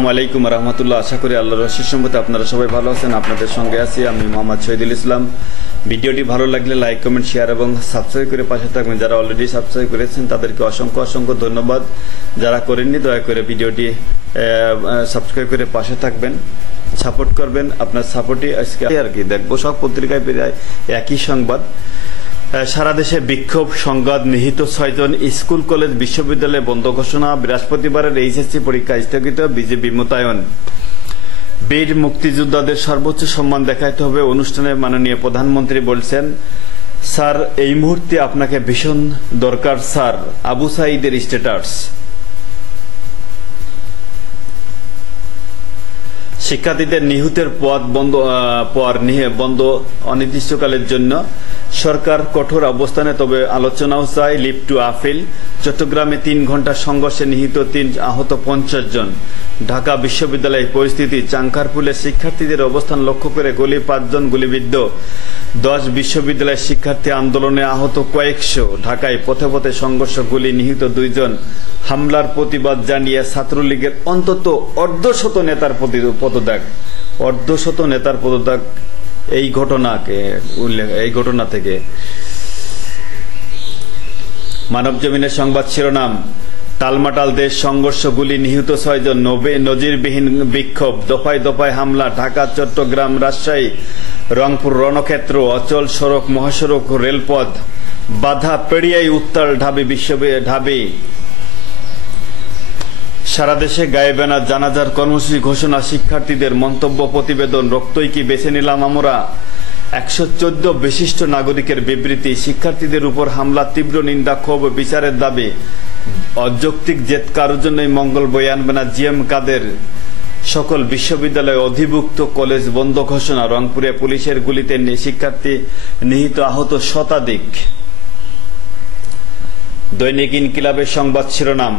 আসসালামু আলাইকুম রহমতুল্লাহ। আশা করি আল্লাহর অশেষ রহমতে আপনারা সবাই ভালো আছেন। আপনাদের সঙ্গে আছি আমি মোহাম্মদ শহীদুল ইসলাম। ভিডিওটি ভালো লাগলে লাইক, কমেন্ট, শেয়ার এবং সাবস্ক্রাইব করে পাশে থাকবেন। যারা অলরেডি সাবস্ক্রাইব করেছেন তাদেরকে অসংখ্য ধন্যবাদ। যারা করেননি দয়া করে ভিডিওটি সাবস্ক্রাইব করে পাশে থাকবেন, সাপোর্ট করবেন। আপনার সাপোর্টই আজকে আর কি দেখবো সব পত্রিকায় পেয়ে একই সংবাদ। সারা দেশে বিক্ষোভ, সংঘাত, নিহত 6 জন, স্কুল কলেজ বিশ্ববিদ্যালয়ে বন্ধ ঘোষণা, বৃহস্পতিবারের এইচএসসি পরীক্ষা স্থগিত, বিজেপি মোতায়েন। বীর মুক্তিযোদ্ধাদের সর্বোচ্চ সম্মান দেখাইতে হবে। অনুষ্ঠানে মাননীয় প্রধানমন্ত্রী বলছেন, স্যার এই মুহূর্তে আপনাকে ভীষণ দরকার স্যার। আবু সাঈদের স্ট্যাটাস। শিক্ষার্থীদের নিহতের পথ বন্ধ অনির্দিষ্টকালের জন্য সরকার কঠোর অবস্থানে, তবে আলোচনাও চাই। Leave to appeal. চট্টগ্রামে 3 ঘন্টা সংঘর্ষে নিহত 3, আহত 50 জন। ঢাকা বিশ্ববিদ্যালয় পরিস্থিতি। চাঙ্কারপুলে শিক্ষার্থীদের অবস্থান লক্ষ্য করে 5 জন গুলিবিদ্ধ। 10 বিশ্ববিদ্যালয়ের শিক্ষার্থী আন্দোলনে আহত কয়েকশো। ঢাকায় পথে পথে সংঘর্ষ, গুলি, নিহত 2 জন। হামলার প্রতিবাদ জানিয়ে ছাত্রলীগের অন্তত অর্ধশত নেতার পদত্যাগ। অর্ধশত নেতার পদত্যাগ এই ঘটনা থেকে। মানব জমিনের সংবাদ শিরোনাম, টালমাটাল দেশ, সংঘর্ষ, গুলি, নিহত 6 জন, নজিরবিহীন বিক্ষোভ, দফায় দফায় হামলা। ঢাকা, চট্টগ্রাম, রাজশাহী, রংপুর রণক্ষেত্র, অচল সড়ক, মহাসড়ক, রেলপথ বাধা পেরিয়েই উত্তাল ঢাবি। সারা দেশে গায়েবানা জানাজার কর্মসূচি ঘোষণা, শিক্ষার্থীদের মন্তব্য, প্রতিবেদন। রক্তই কি বেছে নিলাম আমরা। 114 বিশিষ্ট নাগরিকের বিবৃতি। শিক্ষার্থীদের উপর হামলা, তীব্র নিন্দা, ক্ষোভ, বিচারের দাবি। অযৌক্তিক জেদ কারোর জন্যই মঙ্গল বয়ে আনবে না, জিএম কাদের। সকল বিশ্ববিদ্যালয়, অধিভুক্ত কলেজ বন্ধ ঘোষণা। রংপুরে পুলিশের গুলিতে শিক্ষার্থী নিহত, আহত শতাধিক। দৈনিক ইনকিলাবের সংবাদ শিরোনাম,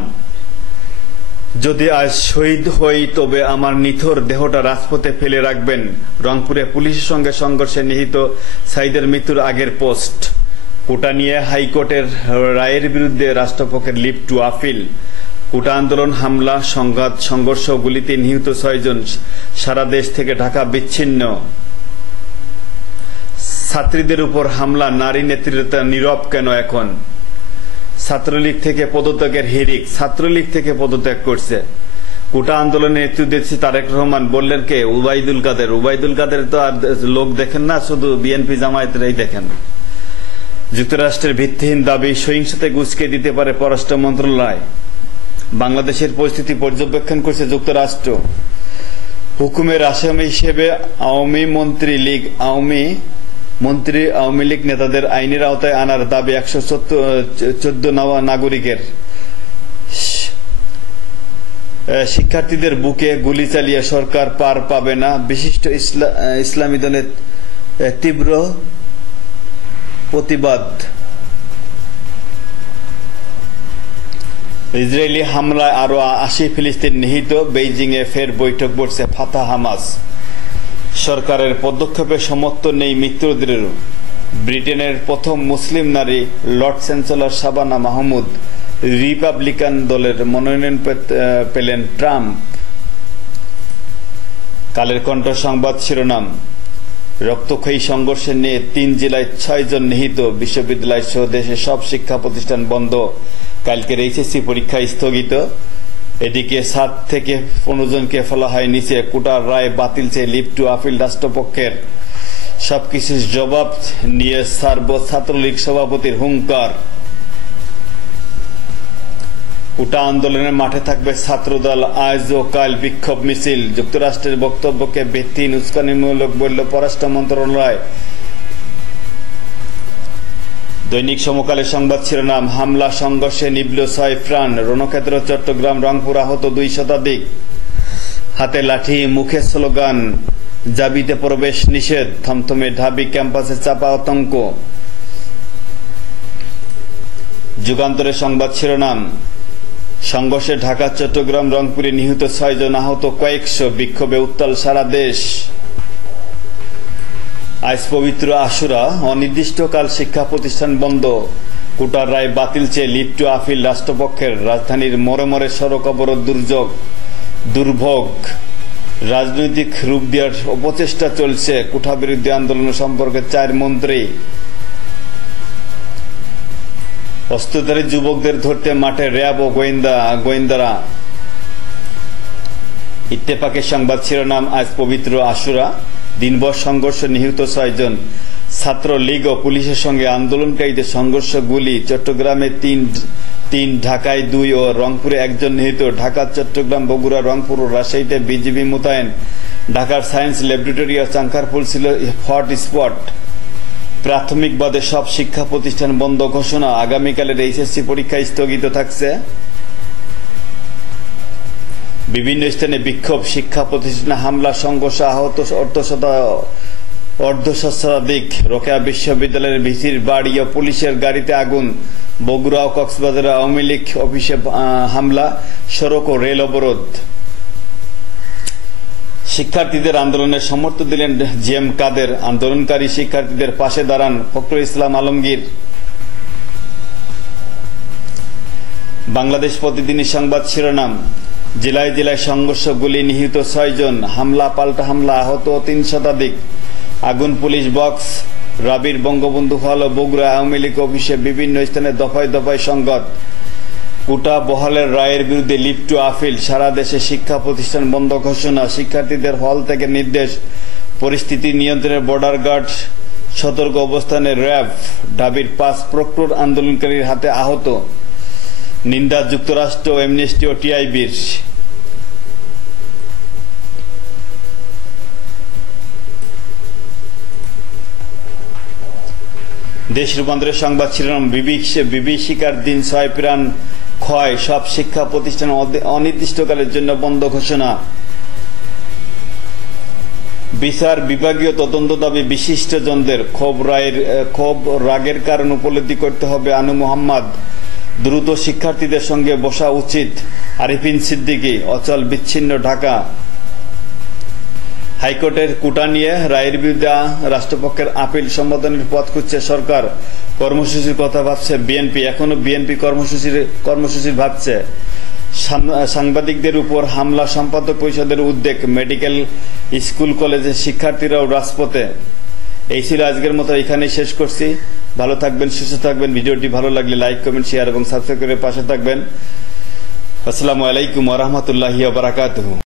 যদি আজ শহীদ হই তবে আমার নিথর দেহটা রাজপথে ফেলে রাখবেন। রংপুরে পুলিশের সঙ্গে সংঘর্ষে নিহত সাঈদের মৃত্যুর আগের পোস্ট। কোটা নিয়ে হাইকোর্টের রায়ের বিরুদ্ধে রাষ্ট্রপক্ষের লিভ টু আপিল। কোটা আন্দোলন, হামলা, সংঘাত, সংঘর্ষ, গুলিতে নিহত 6 জন। সারা দেশ থেকে ঢাকা বিচ্ছিন্ন। ছাত্রীদের উপর হামলা, নারী নেতৃত্ব নীরব কেন এখন। ছাত্রলীগ থেকে পদত্যাগের হিড়িক। ছাত্রলীগ থেকে পদত্যাগ করছে। কোটা আন্দোলনে নেতৃত্ব দিচ্ছে তারেক রহমান। বললেন কে? উবাইদুল কাদের। উবাইদুল কাদের তো আর লোক দেখেন না, শুধু বিএনপি জামায়াতেরই দেখেন। যুক্তরাষ্ট্রের ভিত্তিহীন দাবি, সহিংসতা উস্কে দিতে পারে পররাষ্ট্র মন্ত্রণালয়। বাংলাদেশের পরিস্থিতি পর্যবেক্ষণ করছে যুক্তরাষ্ট্র। হুকুমের আসামি হিসেবে আওয়ামী লীগ নেতাদের আইনের আওতায় আনার দাবি 114 নাগরিকের। শিক্ষার্থীদের বুকে গুলি চালিয়ে সরকার পার পাবে না, বিশিষ্ট ইসলামী দলের তীব্র প্রতিবাদ। ইসরায়েলি হামলায় আরো 80 ফিলিস্তিন নিহত। বেইজিংয়ে ফের বৈঠক বসছে ফাতাহ হামাস। সরকারের পদক্ষেপে সমর্থন নেই মিত্রদেরও। ব্রিটেনের প্রথম মুসলিম নারী Lord chancellor Shabana Mahmud. Republican দলের মনোনয়ন পেলেন ট্রাম্প। কালের কণ্ঠ সংবাদ শিরোনাম, রক্তক্ষয়ী সংঘর্ষে নিয়ে 3 জেলায় 6 জন নিহত। বিশ্ববিদ্যালয় সহ দেশের সব শিক্ষা প্রতিষ্ঠান বন্ধ। কালকের এইচএসসি পরীক্ষা স্থগিত। এদিকে 7 থেকে 15 জনকে ফেলা হয় নিচে। কোটার রায় বাতিল চেয়ে লিভ টু আপিল রাষ্ট্রপক্ষের। সবকিছুর জবাব নিয়ে ছাত্রলীগ সভাপতির হুঙ্কার। কোটা আন্দোলনের মাঠে থাকবে ছাত্রদল। আজ ও কাল বিক্ষোভ মিছিল। যুক্তরাষ্ট্রের বক্তব্যকে ভিত্তিহীন, উস্কানিমূলক বলল পররাষ্ট্র মন্ত্রণালয়। দৈনিক সমকালের সংবাদ শিরোনাম, হামলা, সংঘর্ষে নিভল 6 প্রাণ। রণক্ষেত্র, চট্টগ্রাম, রংপুর আহত 2 শতাধিক। হাতে লাঠি, মুখে স্লোগান, জাবিতে প্রবেশ নিষেধ। থমথমে ঢাবি ক্যাম্পাসে চাপা আতঙ্ক। যুগান্তরের সংবাদ শিরোনাম, সংঘর্ষে ঢাকা, চট্টগ্রাম, রংপুরে নিহত 6 জন, আহত কয়েকশো। বিক্ষোভে উত্তাল সারা দেশ। আজ পবিত্র আশুরা। অনির্দিষ্টকাল শিক্ষা প্রতিষ্ঠান বন্ধ। কোটার রায় বাতিল চেয়ে লিভ টু আপিল রাষ্ট্রপক্ষের। রাজধানীর মোড়ে মোড়ে সড়ক অবরোধ, দুর্যোগ। দুর্ভোগ, রাজনৈতিক রূপ দেওয়ার অপচেষ্টা চলছে। কোঠা বিরোধী আন্দোলন সম্পর্কে 4 মন্ত্রী। অস্ত্রধারী যুবকদের ধরতে মাঠে র্যাব ও গোয়েন্দারা। ইত্তেফাকের সংবাদ শিরোনাম, আজ পবিত্র আশুরা, দিনভর সংঘর্ষ, নিহত 6 জন। ছাত্রলীগ ও পুলিশের সঙ্গে আন্দোলনকারীদের সংঘর্ষ, গুলি। চট্টগ্রামে 3, ঢাকায় 2 ও রংপুরে 1 জন নিহত। ঢাকা, চট্টগ্রাম, বগুড়া, রংপুর ও রাজশাহীতে বিজিবি মোতায়েন। ঢাকার সায়েন্স ল্যাবরেটরি ও চাঙ্কারপুল ছিল হট স্পট। প্রাথমিক বাদে সব শিক্ষা প্রতিষ্ঠান বন্ধ ঘোষণা। আগামীকালের এইচএসসি পরীক্ষা স্থগিত থাকছে। বিভিন্ন স্থানে বিক্ষোভ, শিক্ষা প্রতিষ্ঠানে হামলা, সংঘর্ষ, আহত অর্ধশতাধিক। রোকেয়া বিশ্ববিদ্যালয়ের ভিসির বাড়ি ও পুলিশের গাড়িতে আগুন। বগুড়া ও কক্সবাজারে আওয়ামী লীগ অফিসে হামলা, সড়ক ও রেল অবরোধ। শিক্ষার্থীদের আন্দোলনের সমর্থন দিলেন জিএম কাদের। আন্দোলনকারী শিক্ষার্থীদের পাশে দাঁড়ান ফখরুল ইসলাম আলমগীর। বাংলাদেশ প্রতিদিনের সংবাদ শিরোনাম, জেলায় জেলায় সংঘর্ষ, গুলি, নিহত 6 জন। হামলা পাল্টা হামলা, আহত 3 শতাধিক। আগুন পুলিশ বক্স। রাবির বঙ্গবন্ধু হল ও বগুড়া আওয়ামী লীগ অফিসে বিভিন্ন স্থানে দফায় দফায় সংঘাত। কোটা বহালের রায়ের বিরুদ্ধে লিভ টু আপিল। সারা দেশে শিক্ষা প্রতিষ্ঠান বন্ধ ঘোষণা। শিক্ষার্থীদের হল থেকে নির্দেশ। পরিস্থিতি নিয়ন্ত্রণে বর্ডার গার্ড, সতর্ক অবস্থানে র্যাব। ঢাবির 5 প্রক্টর আন্দোলনকারীর হাতে আহত। নিন্দা যুক্তরাষ্ট্র, অ্যামনেস্টি ও টিআইবির। দেশ রূপান্তরের সংবাদ শিরোনাম, বিভীষিকার দিন, 6 প্রাণ ক্ষয়। সব শিক্ষা প্রতিষ্ঠান অনির্দিষ্টকালের জন্য বন্ধ ঘোষণা। বিচার বিভাগীয় তদন্ত দাবি বিশিষ্টজনদের। ক্ষোভ রাগের কারণ উপলব্ধি করতে হবে আনু মোহাম্মদ। দ্রুত শিক্ষার্থীদের সঙ্গে বসা উচিত আরিফিন সিদ্দিকী। অচল বিচ্ছিন্ন ঢাকা। হাইকোর্টের কোটা নিয়ে রায়ের বিরুদ্ধে রাষ্ট্রপক্ষের আপিল সম্বোধনের পথ খুঁজছে সরকার। কর্মসূচির কথা ভাবছে বিএনপি। এখনো বিএনপি কর্মসূচির ভাবছে। সাংবাদিকদের উপর হামলা, সম্পাদক পরিষদের উদ্বেগ। মেডিকেল, স্কুল, কলেজের শিক্ষার্থীরাও রাজপথে। এই ছিল আজকের মতো, এখানেই শেষ করছি। ভালো থাকবেন, সুস্থ থাকবেন। ভিডিওটি ভালো লাগলে লাইক, কমেন্ট, শেয়ার এবং সাবস্ক্রাইব করে পাশে থাকবেন। আসসালামু আলাইকুম ওয়া রাহমাতুল্লাহি ওয়া বারাকাতুহু।